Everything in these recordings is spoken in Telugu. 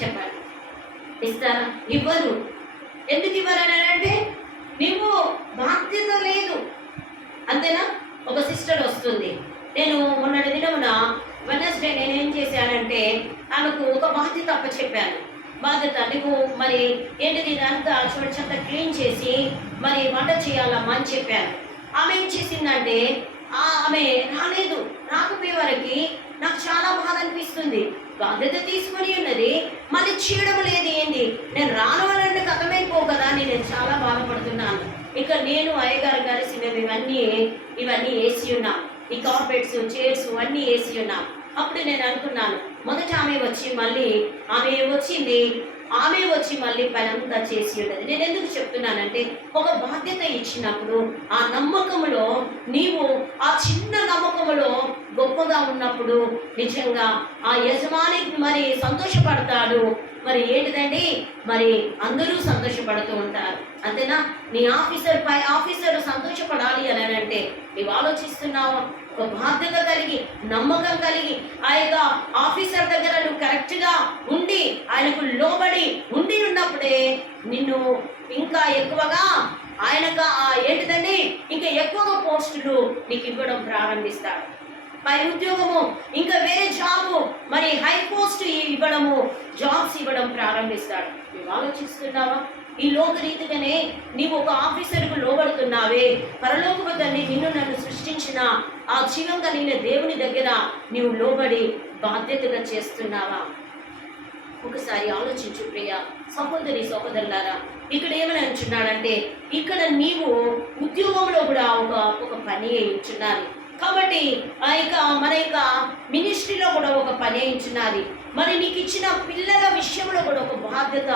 చెప్పండి, ఇస్తారా? ఇవ్వరు. ఎందుకు ఇవ్వరని అంటే నువ్వు బాధ్యత లేదు, అంతేనా? ఒక సిస్టర్ వస్తుంది, నేను మొన్నటి దినమున వెనస్డే నేనేం చేశానంటే ఆమెకు ఒక బాధ్యత అప్పచెప్పాను. బాధ్యత నువ్వు మరి ఏంటిది ఇదంతా చూడంతా క్లీన్ చేసి మరి వంట చేయాలమ్మా అని చెప్పాను. ఆమె ఏం చేసిందంటే ఆమె రాలేదు. రాకపోయే వరకు నాకు చాలా బాధ అనిపిస్తుంది. బాధ్యత తీసుకొని ఉన్నది, మళ్ళీ చేయడం లేదు. ఏంది నేను రాను అనంటే కథమైపో కదా అని నేను చాలా బాధపడుతున్నాను. ఇక నేను అయ్యగారు కలిసి మేము ఇవన్నీ వేసి ఉన్నాం, ఈ కార్పెట్స్ చైర్స్ అన్నీ వేసి ఉన్నాం. అప్పుడు నేను అనుకున్నాను, మొదట ఆమె వచ్చి మళ్ళీ పని అంతా చేసి ఉన్నది. నేను ఎందుకు చెప్తున్నానంటే ఒక బాధ్యత ఇచ్చినప్పుడు ఆ నమ్మకములో నీవు ఆ చిన్న నమ్మకములో గొప్పగా ఉన్నప్పుడు నిజంగా ఆ యజమాని మరి సంతోషపడతాడు. మరి ఏంటిదండి, మరి అందరూ సంతోషపడుతూ ఉంటారు, అంతేనా? నీ ఆఫీసర్ సంతోషపడాలి అని అంటే నీవు ఆలోచిస్తున్నావు. ఒక బాధ్యత కలిగి నమ్మకం కలిగి ఆ యొక్క ఆఫీసర్ దగ్గర నువ్వు కరెక్ట్గా ఉండి ఆయనకు లోబడి ఉండి ఉన్నప్పుడే నిన్ను ఇంకా ఎక్కువగా ఆయనకు ఏంటిదండి ఇంకా ఎక్కువగా పోస్టులు నీకు ఇవ్వడం ప్రారంభిస్తాడు. పై ఉద్యోగము, ఇంకా వేరే జాబు, మరి హై పోస్ట్ ఇవ్వడము, జాబ్స్ ఇవ్వడం ప్రారంభిస్తాడు. నువ్వు ఆలోచిస్తున్నావా? ఈ లోకరీతిగానే నీవు ఒక ఆఫీసర్కు లోబడుతున్నావే, పరలోకపు తండ్రి నన్ను సృష్టించిన ఆ జీవం కలిగిన దేవుని దగ్గర నీవు లోబడి బాధ్యతగా చేస్తున్నావా? ఒకసారి ఆలోచించు ప్రియ సహోదరులారా. ఇక్కడ ఏమని అంటున్నాడంటే ఇక్కడ నీవు ఉద్యోగంలో కూడా ఒక పని ఇచ్చున్నది. కాబట్టి మన యొక్క మినిస్ట్రీలో కూడా ఒక పని ఇచ్చినది. మరి నీకు ఇచ్చిన పిల్లల విషయంలో కూడా ఒక బాధ్యత,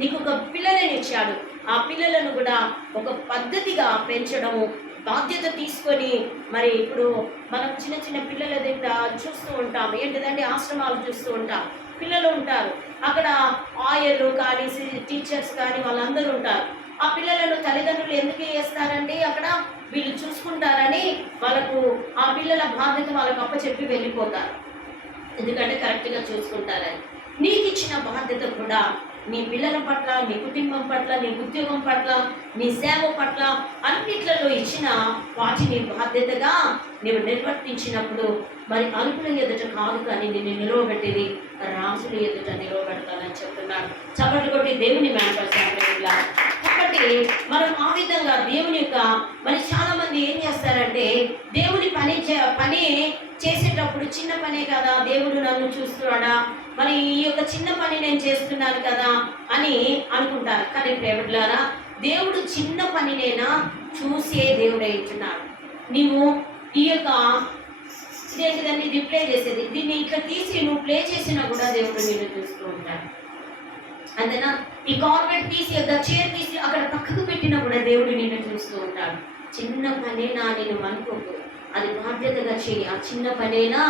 నీకు ఒక పిల్లలని ఇచ్చాడు. ఆ పిల్లలను కూడా ఒక పద్ధతిగా పెంచడము, బాధ్యత తీసుకొని మరి ఇప్పుడు మనం చిన్న చిన్న పిల్లల దగ్గర చూస్తూ ఉంటాం. ఏంటిదంటే ఆశ్రమాలు చూస్తూ ఉంటాం. పిల్లలు ఉంటారు అక్కడ, ఆయర్లు కానీ టీచర్స్ కానీ వాళ్ళందరూ ఉంటారు. ఆ పిల్లలను తల్లిదండ్రులు ఎందుకు వేస్తారండి? అక్కడ వీళ్ళు చూసుకుంటారని వాళ్ళకు ఆ పిల్లల బాధ్యత వాళ్ళకు అప్పచెప్పి వెళ్ళిపోతారు. ఎందుకంటే కరెక్ట్గా చూసుకుంటారని. నీకు ఇచ్చిన బాధ్యత కూడా నీ పిల్లల పట్ల, నీ కుటుంబం పట్ల, నీ ఉద్యోగం పట్ల, నీ సేవ పట్ల అన్నిట్లలో ఇచ్చిన వాటిని బాధ్యతగా నీవు నిర్వర్తించినప్పుడు మరి అల్పుల ఎదుట కాదు కానీ నిన్ను నిలవబెట్టేది రాజుల ఎదుట నిలవబెడతానని చెప్తున్నాడు. చప్పట్లు కొట్టి దేవుని మేనపరిచారు. కాబట్టి మనం ఆ విధంగా దేవుని యొక్క మరి చాలా మంది ఏం చేస్తారంటే దేవుని పని చేసేటప్పుడు చిన్న పనే కదా, దేవుడు నన్ను చూస్తున్నాడా, మరి ఈ యొక్క చిన్న పని నేను చేస్తున్నాను కదా అని అనుకుంటారు. కానీ ప్రేమలారా, దేవుడు చిన్న పనినైనా చూసే దేవుడు ఇస్తున్నాడు. నీవు ఈ యొక్క ఇదేంటిదాన్ని రిప్లై చేసేది, దీన్ని ఇట్లా తీసి నువ్వు ప్లే చేసినా కూడా దేవుడు నిన్ను చూస్తూ ఉంటాడు, అంతేనా? ఈ కార్పెట్ తీసి చైర్ తీసి అక్కడ పక్కకు పెట్టినా కూడా దేవుడు నిన్ను చూస్తూ ఉంటాడు. చిన్న పనేనా నేను అనుకోకు, అది బాధ్యతగా చేయి. ఆ చిన్న పనేనా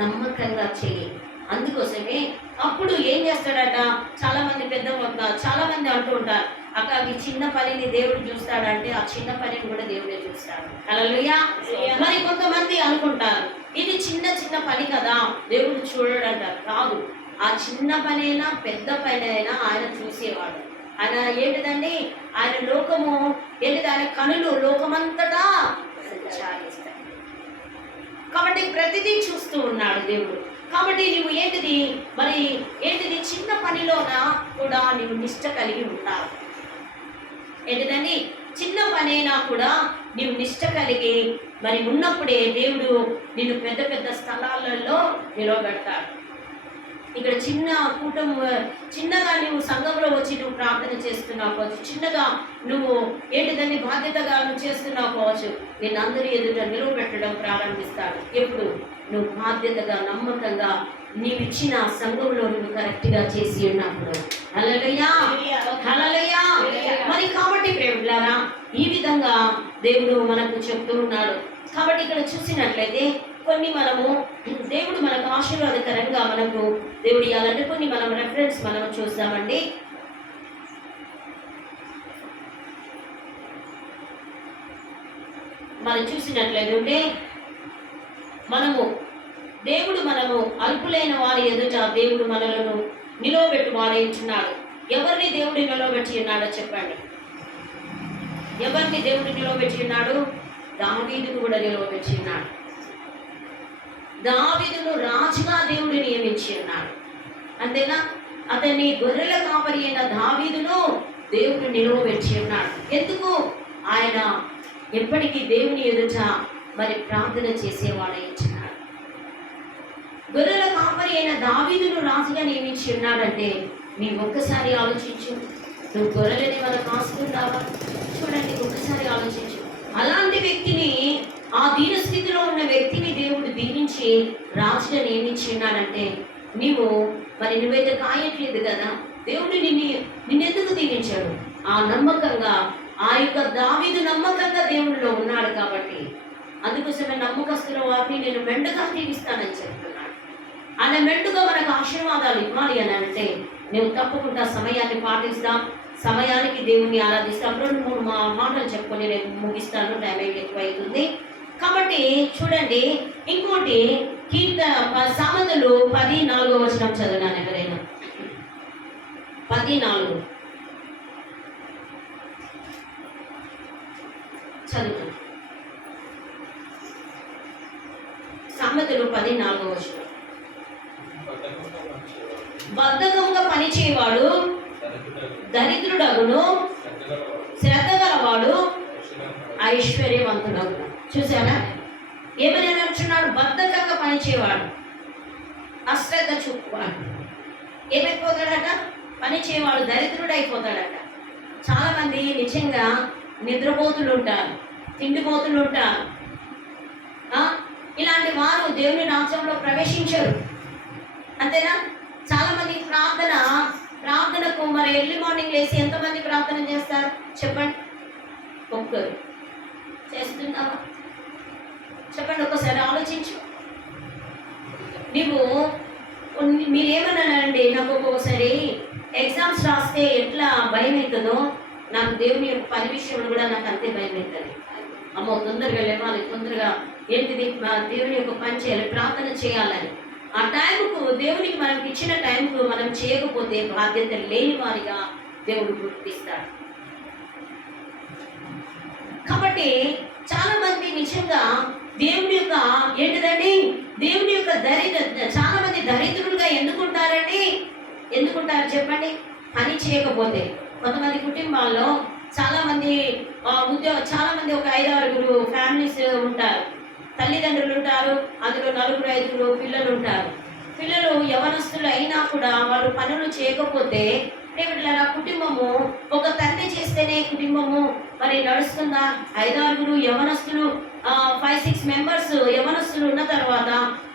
నమ్మకంగా చేయి. అందుకోసమే అప్పుడు ఏం చేస్తాడట, చాలా మంది అంటూ ఉంటారు, అక్క ఈ చిన్న పనిని దేవుడు చూస్తాడంటే ఆ చిన్న పనిని కూడా దేవుడే చూస్తాడు. హల్లెలూయా. మరి కొంతమంది అనుకుంటారు ఇది చిన్న పని కదా దేవుడు చూడడంటారు. కాదు, ఆ చిన్న పనైనా పెద్ద పని అయినా ఆయన చూసేవాడు. ఆయన ఏంటిదండి, ఆయన లోకము ఏంటిది, ఆయన కనులు లోకమంతటా సంచారిస్తాయి. కాబట్టి ప్రతిదీ చూస్తూ ఉన్నాడు దేవుడు. కాబట్టి నువ్వు ఏంటిది చిన్న పనిలోన కూడా నువ్వు నిష్ట కలిగి ఉంటావు. ఏంటిదండి, చిన్న పనైనా కూడా నీవు నిష్ట కలిగి మరి ఉన్నప్పుడే దేవుడు నిన్ను పెద్ద పెద్ద స్థలాలలో నిలవబెడతాడు. ఇక్కడ చిన్నగా నువ్వు సంఘంలో వచ్చి నువ్వు ప్రార్థన చేస్తున్నావు కావచ్చు, చిన్నగా నువ్వు ఏంటిదాన్ని బాధ్యతగా నువ్వు చేస్తున్నావు కావచ్చు, నేను అందరి ఎదుట నిలవబెట్టడం ప్రారంభిస్తాడు. ఎప్పుడు నువ్వు బాధ్యతగా నమ్మకంగా నీవిచ్చిన సంఘంలో నువ్వు కరెక్ట్గా చేసి ఉన్నప్పుడు. హల్లెలూయా, హల్లెలూయా. మరి కాబట్టి ప్రేమలారా, ఈ విధంగా దేవుడు మనకు చెప్తూ ఉన్నాడు. కాబట్టి ఇక్కడ చూసినట్లయితే కొన్ని దేవుడు మనకు ఆశీర్వాదకరంగా మనకు దేవుడు ఇవ్వాలంటే కొన్ని రెఫరెన్స్ చూస్తామండి. మనం చూసినట్లయితే మనము దేవుడు మనము అల్పులైన వారి ఎదుట దేవుడు మనలను నిలవబెట్టు వారేంచున్నాడు. ఎవరిని దేవుడు నిలవబెట్టి ఉన్నాడో చెప్పండి. ఎవరిని దేవుడు నిలవబెట్టి ఉన్నాడు? దావీదును కూడా నిలవబెట్టి ఉన్నాడు. దావీదును రాజుగా దేవుడు నియమించి ఉన్నాడు. అంతేనా? అతన్ని గొర్రెల కాపరి అయిన దావీదును దేవుడు నిలవబెట్టి ఉన్నాడు. ఎందుకు? ఆయన ఎప్పటికీ దేవుని ఎదుట మరి ప్రార్థన చేసేవాడై ఇచ్చినాడు. గొర్రెల కాపరి అయిన దావీదును రాజుగా నియమించి ఉన్నాడంటే నీవు ఒక్కసారి ఆలోచించు. నువ్వు గొర్రెలని మనం కాసుకుంటావా? చూడండి, ఒక్కసారి ఆలోచించు. అలాంటి వ్యక్తిని, ఆ దీన స్థితిలో ఉన్న వ్యక్తిని దేవుడు దీవించి రాజుగా నియమించి ఉన్నాడంటే నువ్వైతే కాయట్లేదు కదా. దేవుడు నిన్నెందుకు దీవించాడు? ఆ నమ్మకంగా, ఆ యొక్క దావీదు నమ్మకంగా దేవుడిలో ఉన్నాడు కాబట్టి, అందుకోసమే నమ్మకస్తుల వారిని నేను మెండుగా దీవిస్తానని చెప్తున్నాడు. ఆయన మెండుగా మనకు ఆశీర్వాదాలు ఇవ్వాలి అని అంటే నువ్వు తప్పకుండా సమయాన్ని పాటిస్తాం, సమయానికి దేవుణ్ణి ఆరాధిస్తాం. 2-3 మాటలు చెప్పుకొని నేను ముగిస్తాను, టైం ఎక్కువ అవుతుంది కాబట్టి. చూడండి, ఇంకోటి సామెతలు 14 చదివినాను. ఎవరైనా 14 చదువు. సామెతలు 14 బద్ధకంగా పనిచేయవాడు దరిద్రుడగును, శ్రద్ధ గలవాడు ఐశ్వర్యవంతుడగును. చూసారా? ఏమని అంటున్నాడు? బద్ధకంగా పనిచేయవాడు, అశ్రద్ధ చూపువాడు ఏమైపోతాడట? పనిచేయవాడు దరిద్రుడు అయిపోతాడట. చాలామంది నిజంగా నిద్రపోతులు ఉంటారు, తిండిపోతులు ఉంటారు. ఇలాంటి వారు దేవుని రాజ్యంలో ప్రవేశించరు. అంతేనా? చాలా మంది ప్రార్థనకు మరి ఎర్లీ మార్నింగ్ లేసి ఎంతమంది ప్రార్థన చేస్తారు చెప్పండి? ఒక్కరు చేస్తున్నావా? చెప్పండి, ఒక్కసారి ఆలోచించు. మీరేమన్నానండి, నాకు ఒక్కొక్కసారి ఎగ్జామ్స్ రాస్తే ఎట్లా భయం అవుతుందో, నాకు దేవుని యొక్క పని విషయంలో కూడా నాకు అంతే భయం అవుతుంది. అమ్మో, తొందరగా లేవాలి, తొందరగా ఏంటిది దేవుని యొక్క పని చేయాలి, ప్రార్థన చేయాలని. ఆ టైంకు దేవునికి మనకి ఇచ్చిన టైంకు మనం చేయకపోతే బాధ్యత లేని వారిగా దేవుడు గుర్తిస్తాడు. కాబట్టి చాలా మంది నిజంగా దేవుని యొక్క ఏంటిదండి, దేవుని యొక్క చాలా మంది దరిద్రులుగా ఎందుకుంటారండి? ఎందుకుంటారు చెప్పండి? పని చేయకపోతే. కొంతమంది కుటుంబాల్లో చాలా మంది చాలా మంది ఒక 5-6 ఫ్యామిలీస్ ఉంటారు. తల్లిదండ్రులు ఉంటారు, అందులో 4-5 పిల్లలు ఉంటారు. పిల్లలు యవనస్తులు అయినా కూడా వాళ్ళు పనులు చేయకపోతే నా కుటుంబము, ఒక తండ్రి చేస్తేనే కుటుంబము మరి నడుస్తుందా? 5-6 యవనస్తులు, 5-6 మెంబర్స్ యవనస్తులు ఉన్న తర్వాత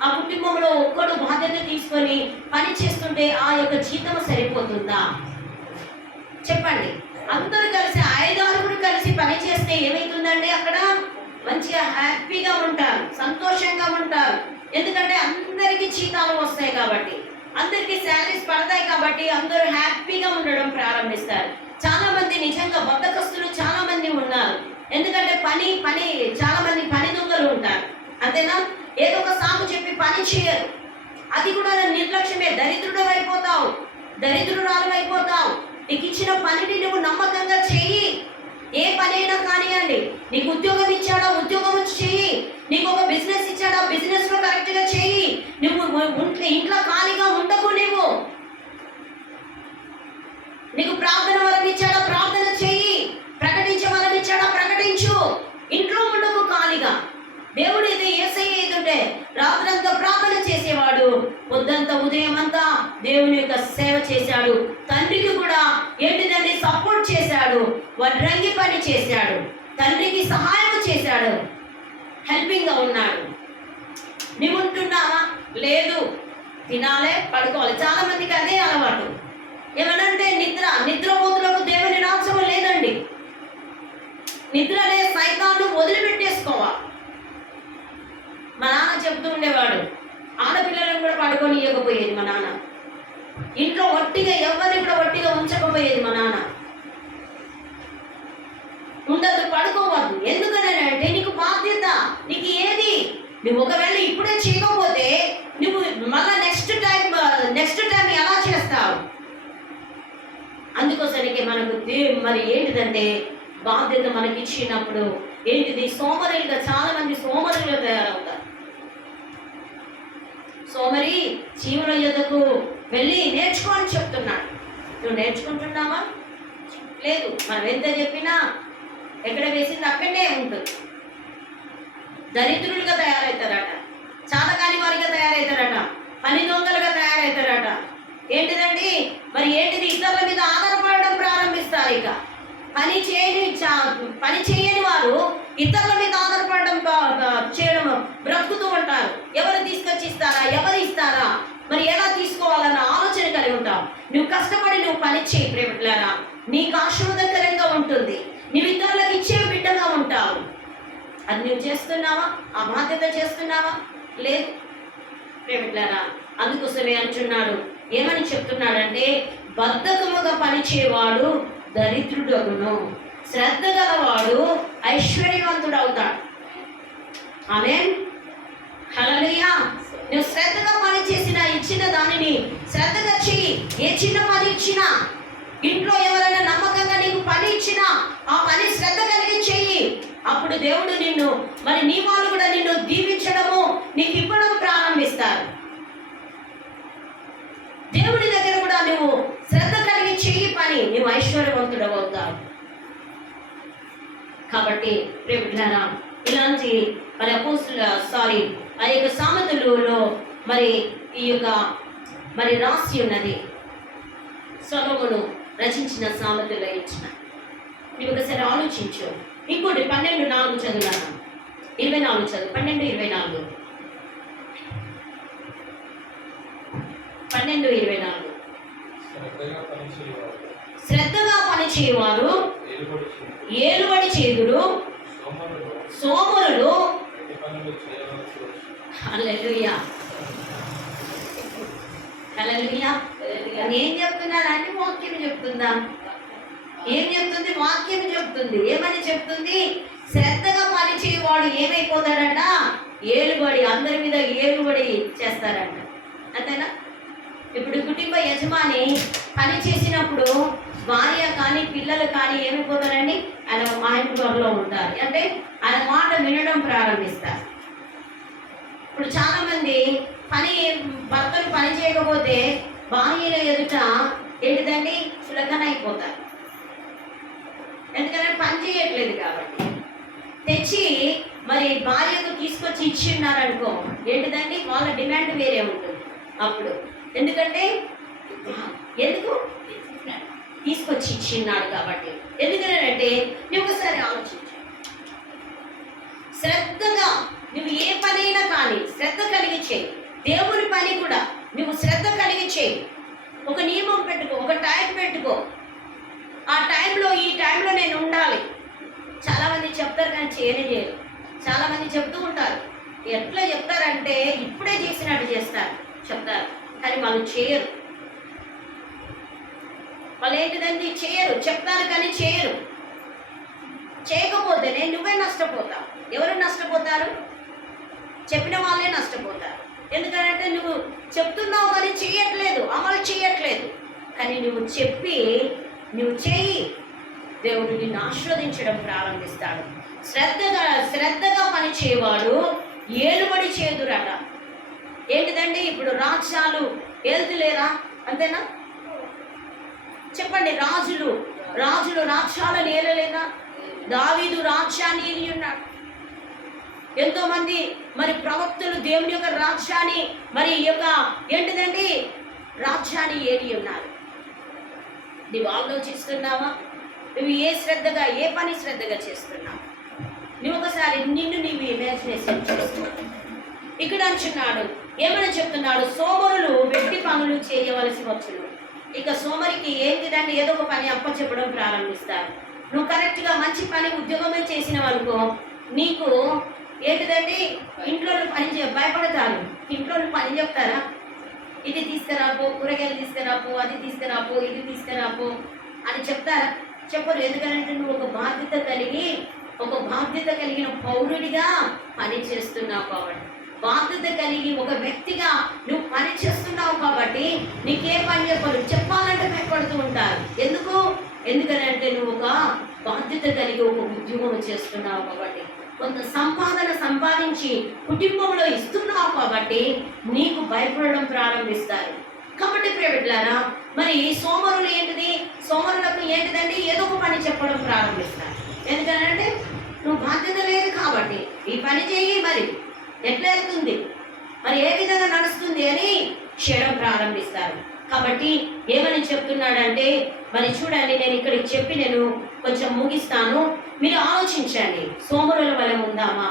ఆ కుటుంబంలో ఒక్కడు బాధ్యత తీసుకొని పని చేస్తుంటే ఆ యొక్క జీతం సరిపోతుందా చెప్పండి? అందరూ కలిసి 5-6 కలిసి పని చేస్తే ఏమవుతుందండి? అక్కడ మంచిగా హ్యాపీగా ఉంటారు, సంతోషంగా ఉంటారు. ఎందుకంటే అందరికీ జీతాలు వస్తాయి కాబట్టి, అందరికీ శాలరీస్ పడతాయి కాబట్టి అందరూ హ్యాపీగా ఉండడం ప్రారంభిస్తారు. చాలా మంది నిజంగా బద్ధకస్తులు చాలా మంది ఉన్నారు. ఎందుకంటే పని చాలా మంది పని దొంగలు ఉంటారు. అంతేనా? ఏదో ఒక సాగు చెప్పి పని చేయరు. అది కూడా నిర్లక్ష్యమే. దరిద్రుడు అయిపోతావు, దరిద్రురాలు అయిపోతావు. నీకు ఇచ్చిన పనిని నువ్వు నమ్మకంగా చెయ్యి. ఏ పనైనా కానివ్వండి. నీకు ఉద్యోగం ఇచ్చాడా, ఉద్యోగం చెయ్యి. నీకు ఒక బిజినెస్ ఇచ్చాడా, బిజినెస్ లో కరెక్ట్ గా చెయ్యి. నువ్వు ఇంట్లో ఖాళీగా ఉండకు. నీకు ప్రార్థన వరం ఇచ్చాడా, ప్రార్థన చెయ్యి. ప్రకటించే వరం ఇచ్చాడా, ప్రకటించు. ఇంట్లో ఉండకు ఖాళీగా. దేవుడు ఇది యేసయ్య ఏదంటే రాత్రంతా ప్రార్థన చేసేవాడు, పొద్దంతా ఉదయం అంతా దేవుని యొక్క సేవ చేశాడు. తండ్రికి కూడా ఏంటిదండి సపోర్ట్ చేశాడు, వడ్రంగి పని చేశాడు, తండ్రికి సహాయం చేశాడు, హెల్పింగ్ గా ఉన్నాడు. నువ్వు ఉంటున్నావా? లేదు, తినాలే, పడుకోవాలి. చాలా మందికి అదే అలవాటు. ఏమనంటే నిద్రపోతులకు దేవుని రాజ్యము లేదండి. నిద్రలే సైతాన్ని వదిలిపెట్టేసుకోవాలి. మా నాన్న చెప్తూ ఉండేవాడు, ఆడపిల్లలను కూడా పడుకొని ఇవ్వకపోయేది మా నాన్న. ఇంట్లో ఒట్టిగా ఎవరిని కూడా ఒట్టిగా ఉంచకపోయేది మా నాన్న. ఉండదు, పడుకోవద్దు. ఎందుకనంటే నీకు బాధ్యత, నీకు ఏది నువ్వు ఒకవేళ ఇప్పుడే చేయకపోతే నువ్వు మళ్ళా నెక్స్ట్ టైం ఎలా చేస్తావు? అందుకోసానికి మనకు మరి ఏంటిదంటే బాధ్యత మనకి ఇచ్చినప్పుడు ఏంటిది, సోమరులుగా, చాలా మంది సోమరులుగా తయారవుతారు. సోమరి జీవుల యొద్దకు వెళ్ళి నేర్చుకో అని చెప్తున్నాడు. నువ్వు నేర్చుకుంటున్నావా? లేదు. మనం ఎంత చెప్పినా ఎక్కడ వేసింది అక్కడనే ఉంటుంది. దరిద్రులుగా తయారవుతారట, చాతకాని వారిగా తయారవుతారట, పని దొంగలుగా తయారవుతారట. ఏంటిదండి మరి ఏంటిది, ఇతరుల మీద ఆధారపడడం ప్రారంభిస్తారు. ఇక పని చేయని వారు ఇతరుల మీద ఆధారపడడం చేయడం బ్రతుకుతూ ఉంటారు. ఎవరు తీసుకొచ్చి ఇస్తారా, ఎవరు ఇస్తారా, మరి ఎలా తీసుకోవాలన్న ఆలోచన కలిగి ఉంటావు. నువ్వు కష్టపడి నువ్వు పని చేయి ప్రేమికులారా, నీకు ఆశీర్వాదకరంగా ఉంటుంది. నువ్వు ఇతరులకు ఇచ్చే బిడ్డగా ఉంటావు. అది నువ్వు చేస్తున్నావా? ఆ బాధ్యత చేస్తున్నావా? లేదు ప్రేమికులారా. అందుకోసమే అంటున్నాడు, ఏమని చెప్తున్నాడంటే, బద్ధకముగా పనిచేవాడు దరిద్రుడగును, శ్రద్ధ గలవాడు ఐశ్వర్యవంతుడు అవుతాడు. ఆమేన్, హల్లెలూయా. నువ్వు శ్రద్ధగా పని చేసిన, ఇచ్చిన దానిని శ్రద్ధగా చెయ్యి. ఏ చిన్న పని ఇచ్చినా, ఇంట్లో ఎవరైనా నమ్మకంగా నీకు పని ఇచ్చినా ఆ పని శ్రద్ధ కలిగి చెయ్యి. అప్పుడు దేవుడు నిన్ను, మరి నీ వాళ్ళు కూడా నిన్ను దీవించడము, నీకు ఇవ్వడం ప్రారంభిస్తారు. దేవుడి దగ్గర కూడా నువ్వు శ్రద్ధ కలిగి చెయ్యి పని, నువ్వు ఐశ్వర్యవంతుడు అవుతావు. కాబట్టి ప్రేమికులారా, ఇలాంటి మరి ఆ యొక్క సామెతలలో మరి ఈ యొక్క మరి రాసి ఉన్నది, సొలొమోను రచించిన సామెతలో ఇచ్చిన. నువ్వు ఒకసారి ఆలోచించు. ఇంకోటి 12:4 చదువుతాను, 24 చదువు, 12:24, 12:24. శ్రద్ధగా పనిచేయవారు ఏలుబడి చేదురు, సోమరులు. హల్లెలూయా, హల్లెలూయా. ఏం చెప్తున్నానంటే వాక్యం చెప్తుందా? ఏం చెప్తుంది? వాక్యం చెప్తుంది. ఏమని చెప్తుంది? శ్రద్ధగా పనిచేయవాడు ఏమైపోతాడంట? ఏలుబడి, అందరి మీద ఏలుబడి చేస్తారంట. అంతేనా? ఇప్పుడు కుటుంబ యజమాని పని చేసినప్పుడు భార్య కానీ పిల్లలు కానీ ఏమైపోతారండి? ఆయన త్వరలో ఉంటారు, అంటే ఆయన మాట వినడం ప్రారంభిస్తారు. ఇప్పుడు చాలా మంది భర్తలు పని చేయకపోతే భార్యల ఎదుట ఏంటిదండి, చులకన అయిపోతారు. ఎందుకంటే పని చేయట్లేదు కాబట్టి. తెచ్చి మరి భార్యకు తీసుకొచ్చి ఇచ్చి ఉన్నారనుకో, ఏంటిదండి, వాళ్ళ డిమాండ్ వేరే ఉంటుంది అప్పుడు. ఎందుకంటే ఎందుకు తీసుకొచ్చి ఇచ్చిన్నాడు కాబట్టి. ఎందుకంటే నువ్వు ఒకసారి ఆలోచించు. శ్రద్ధగా నువ్వు ఏ పనైనా కానీ శ్రద్ధ కలిగి చేయి. దేవుని పని కూడా నువ్వు శ్రద్ధ కలిగి చేయి. ఒక నియమం పెట్టుకో, ఒక టైం పెట్టుకో. ఆ టైంలో, ఈ టైంలో నేను ఉండాలి. చాలామంది చెప్తారు కానీ చేయరు. చాలామంది చెప్తూ ఉంటారు. ఎట్లా చెప్తారంటే ఇప్పుడే చేసినట్టు చెప్తారు కానీ వాళ్ళు చేయరు. వాళ్ళు ఏంటిదండి, చేయరు. చెప్తారు కానీ చేయరు. చేయకపోతేనే నువ్వే నష్టపోతావు. ఎవరు నష్టపోతారు? చెప్పిన వాళ్ళే నష్టపోతారు. ఎందుకంటే నువ్వు చెప్తున్నావు కానీ చేయట్లేదు, అమలు చేయట్లేదు. కానీ నువ్వు చెప్పి నువ్వు చెయ్యి, దేవుడు నిన్ను ఆశీర్వదించడం ప్రారంభిస్తాడు. శ్రద్ధగా పని చేయవాడు ఏలుబడి చేదురట. ఏంటిదండి, ఇప్పుడు రాజ్యాలు ఏలుతులేరా? అంతేనా? చెప్పండి. రాజులు రాజ్యాలను ఏలలేదా? దావీదు రాజ్యాన్ని ఏలి ఉన్నాడు. ఎంతోమంది మరి ప్రవక్తలు దేవుని యొక్క రాజ్యాన్ని, మరి ఈ యొక్క ఏంటిదండి రాజ్యాన్ని ఏలి ఉన్నారు. నువ్వు ఆలోచిస్తున్నావా? నువ్వు ఏ పని శ్రద్ధగా చేస్తున్నావు? నువ్వు ఒకసారి నిన్ను నీవు ఇమాజినేషన్ చేసుకో. ఇక్కడ అంటున్నాడు, ఏమని చెప్తున్నాడు? సోమరులు వెట్టి పనులు చేయవలసి వచ్చును. ఇక సోమరికి ఏంటిదంటే ఏదో ఒక పని అప్పచెప్పడం ప్రారంభిస్తారు. నువ్వు కరెక్ట్గా మంచి పని ఉద్యోగమే చేసిన వాళ్ళకు నీకు ఏంటిదండి, ఇంట్లో పని భయపడతారు. ఇంట్లో పని చెప్తారా? ఇది తీసుకురాపో, కూరగాయలు తీసుకురాపో, అది తీసుకురాపో, ఇది తీసుకురాపో అని చెప్తారా? చెప్పరు. ఎందుకంటే నువ్వు ఒక బాధ్యత కలిగిన పౌరుడిగా పని చేస్తున్నావు కాబట్టి. బాధ్యత కలిగి ఒక వ్యక్తిగా నువ్వు పని చేస్తున్నావు కాబట్టి నీకే పని చెప్పాలంటే భయపడుతూ ఉంటారు. ఎందుకనంటే నువ్వు ఒక బాధ్యత కలిగి ఒక ఉద్యోగం చేస్తున్నావు కాబట్టి, కొంత సంపాదన సంపాదించి కుటుంబంలో ఇస్తున్నావు కాబట్టి నీకు భయపడడం ప్రారంభిస్తారు. కాబట్టి ప్రియబిడ్డలారా, మరి సోమరులు ఏంటిది? సోమరులకు ఏంటిదండి? ఏదో ఒక పని చెప్పడం ప్రారంభిస్తారు. ఎందుకనంటే నువ్వు బాధ్యత లేదు కాబట్టి ఈ పని చేయి, మరి ఎట్లా వెళ్తుంది, మరి ఏ విధంగా నడుస్తుంది అని చేయడం ప్రారంభిస్తారు. కాబట్టి ఏమని చెప్తున్నాడంటే, మరి చూడండి, నేను ఇక్కడికి చెప్పి నేను కొంచెం ముగిస్తాను. మీరు ఆలోచించండి, సోమరుల వలె ఉందామా,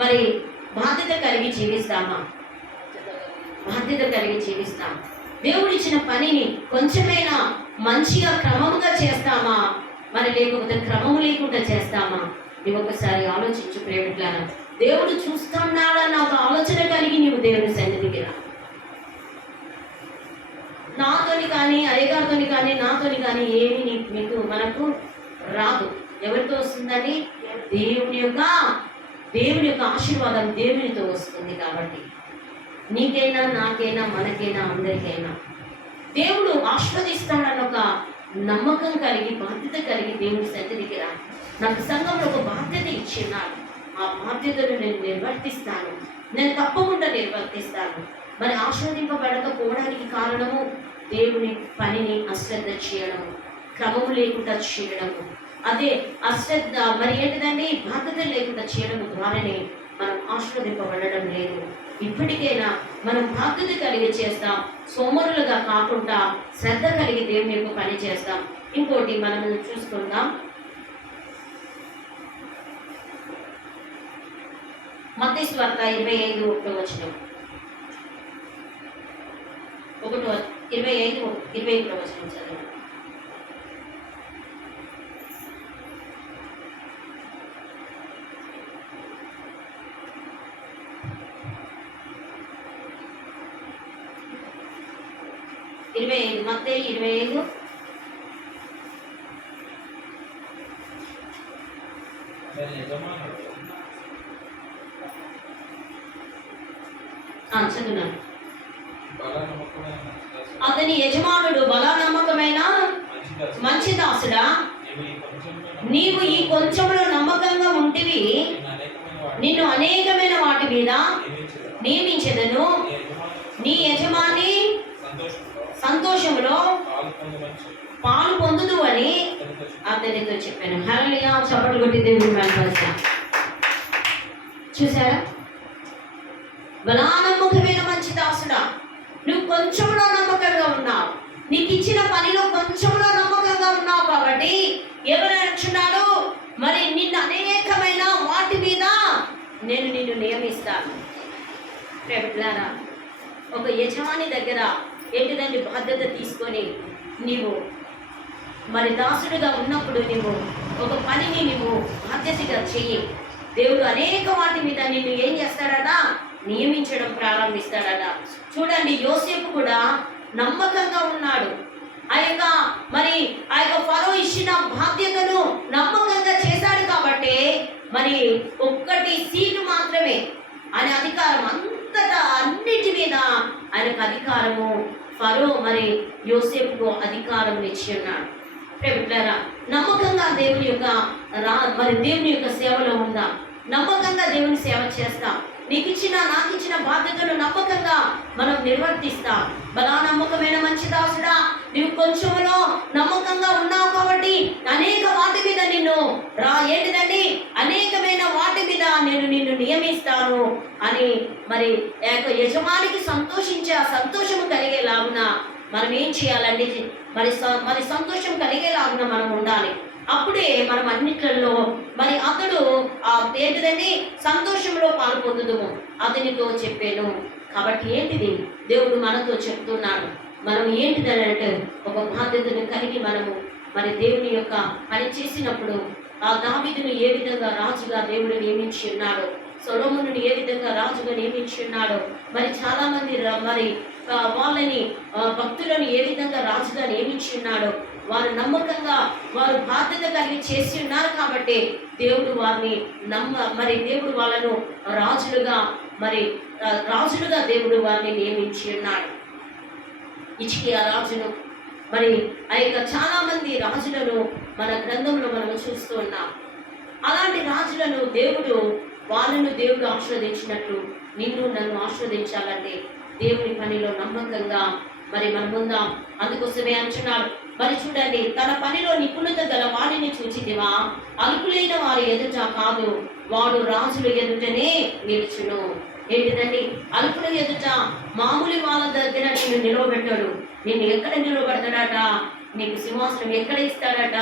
మరి బాధ్యత కలిగి జీవిస్తామా? బాధ్యత కలిగి జీవిస్తాం. దేవుడిచ్చిన పనిని కొంచెమైనా మంచిగా క్రమముగా చేస్తామా, మరి లేకపోతే క్రమము లేకుండా చేస్తామా? నీవు ఒకసారి ఆలోచించు ప్రియమిట్లారా. దేవుడు చూస్తున్నాడన్న ఒక ఆలోచన కలిగి నీవు దేవుని సన్నిధికి రా. నాతోని కానీ, అయ్యగారితోని కానీ, నాతోని కానీ ఏమి మనకు రాదు. ఎవరితో వస్తుందని? దేవుని యొక్క ఆశీర్వాదం దేవునితో వస్తుంది. కాబట్టి నీకైనా, నాకైనా, మనకైనా, అందరికైనా దేవుడు ఆశీర్వదిస్తాడన్న ఒక నమ్మకం కలిగి, బాధ్యత కలిగి దేవుని సన్నిధికి రా. నాకు సంఘంలో ఒక బాధ్యత ఇచ్చిన్నాడు, ఆ బాధ్యతను నేను నిర్వర్తిస్తాను, నేను తప్పకుండా నిర్వర్తిస్తాను. మరి ఆశీర్వదింపబడకపోవడానికి కారణము దేవుని పనిని అశ్రద్ధ చేయడము, క్రమము లేకుండా చేయడము, అదే అశ్రద్ధ మరి ఏంటిదండి, బాధ్యత లేకుండా చేయడం ద్వారానే మనం ఆశీర్వదింపబడడం లేదు. ఇప్పటికైనా మనం బాధ్యత కలిగి చేస్తాం, సోమరులుగా కాకుండా శ్రద్ధ కలిగి దేవుని యొక్క పని చేస్తాం. ఇంకోటి మనం చూసుకుందాం, మత్తయి సువార్త 25:1 25 చదువు. మత్తయి 25 చదువున్నాను. అతని యజమానుడు, బలా నమ్మకమైన మంచి దాసుడా, నీవు ఈ కొంచెంలో నమ్మకంగా ఉంటివి, నిన్ను అనేకమైన వాటి మీద నియమించెదను, నీ యజమాని సంతోషంలో పాలు పొందుదు అని అతనితో చెప్పాను. హల్లెలూయా, చప్పట్లు కొట్టి దేవుని మహిమపరుస్తాం. చూసారా? బలా నమ్మకమైన మంచి దాసుడా, నువ్వు కొంచెంలో నమ్మకంగా ఉన్నావు, నీకు ఇచ్చిన పనిలో కొంచెంలో నమ్మకంగా ఉన్నావు కాబట్టి ఎవరు అంటున్నాడు, మరి నిన్ను అనేకమైన వాటి మీద నేను నిన్ను నియమిస్తాను. ప్రియమిత్రులారా, ఒక యజమాని దగ్గర ఏంటిదండి బాధ్యత తీసుకొని నీవు మరి దాసుడుగా ఉన్నప్పుడు నీవు ఒక పనిని నీవు బాధ్యతగా చెయ్యి. దేవుడు అనేక వాటి మీద నిన్ను ఏం చేస్తాడట? నియమించడం ప్రారంభిస్తాడట. చూడండి, యోసేపు కూడా నమ్మకంగా ఉన్నాడు. ఆ యొక్క ఫరో ఇచ్చిన బాధ్యతను నమ్మకంగా చేశాడు కాబట్టి మరి ఒక్కటి సీటు మాత్రమే ఆయన అధికారం, అంతటా అన్నిటి మీద ఆయనకు అధికారము ఫరో మరి యోసేపుకు అధికారం ఇచ్చి ఉన్నాడు. ప్రియమిత్రులారా, నమ్మకంగా దేవుని యొక్క సేవలో ఉందా? నమ్మకంగా దేవుని సేవ చేస్తాం. నాకు ఇచ్చిన బాధ్యతను నమ్మకంగా మనం నిర్వర్తిస్తాం. బలా నమ్మకమైన మంచి దాసుడా, నీవు కొంచెంలో నమ్మకంగా ఉన్నావు కాబట్టి అనేక వాటి మీద ఏంటిదండి అనేకమైన వాటి మీద నేను నిన్ను నియమిస్తాను అని మరి యజమానికి సంతోషము కలిగేలాగున మనం ఏం చేయాలండి? మరి సంతోషం కలిగేలాగున మనం ఉండాలి. అప్పుడే మనం అన్నిట్లలో మరి అతడు ఏంటిదండి సంతోషంలో పాలు పొందుదుము అతనితో చెప్పాను. కాబట్టి ఏంటిది దేవుడు మనతో చెప్తున్నాడు, మనం ఏంటిదనంటే ఒక బాధ్యతను కలిగి మనము మరి దేవుని యొక్క పని చేసినప్పుడు ఆ దావీదును ఏ విధంగా రాజుగా దేవుడు నియమించి ఉన్నాడో, సొలొమోనుని ఏ విధంగా రాజుగా నియమించి ఉన్నాడో, మరి చాలా మంది మరి వాళ్ళని భక్తులను ఏ విధంగా రాజుగా నియమించి ఉన్నాడో, వారు నమ్మకంగా వారు బాధ్యత కలిగి చేసి ఉన్నారు కాబట్టి దేవుడు వారిని దేవుడు వాళ్ళను రాజులుగా మరి రాజులుగా దేవుడు వారిని నియమించి ఉన్నాడు. హిజ్కియా రాజును, మరి ఆ యొక్క చాలా మంది రాజులను మన గ్రంథంలో మనం చూస్తూ ఉన్నాం. అలాంటి రాజులను దేవుడు ఆశీర్వదించినట్లు నిన్ను నన్ను ఆశీర్వదించాలంటే దేవుని పనిలో నమ్మకంగా మరి మనం ఉందాం. అందుకోసమే అంటున్నాడు. మరి చూడండి, తన పనిలో నిపుణత గల వాడిని చూచితివా, అల్పులైన వారి ఎదుట కాదు, వాడు రాజుల ఎదుటనే నిలుచును. ఏంటిదండి? అల్పుల ఎదుట, మామూలు వాళ్ళ దగ్గర నిన్ను నిలవబెట్టాడు. నిన్ను ఎక్కడ నిలవబెడతాడట? నీకు సింహాసనం ఎక్కడ ఇస్తాడట?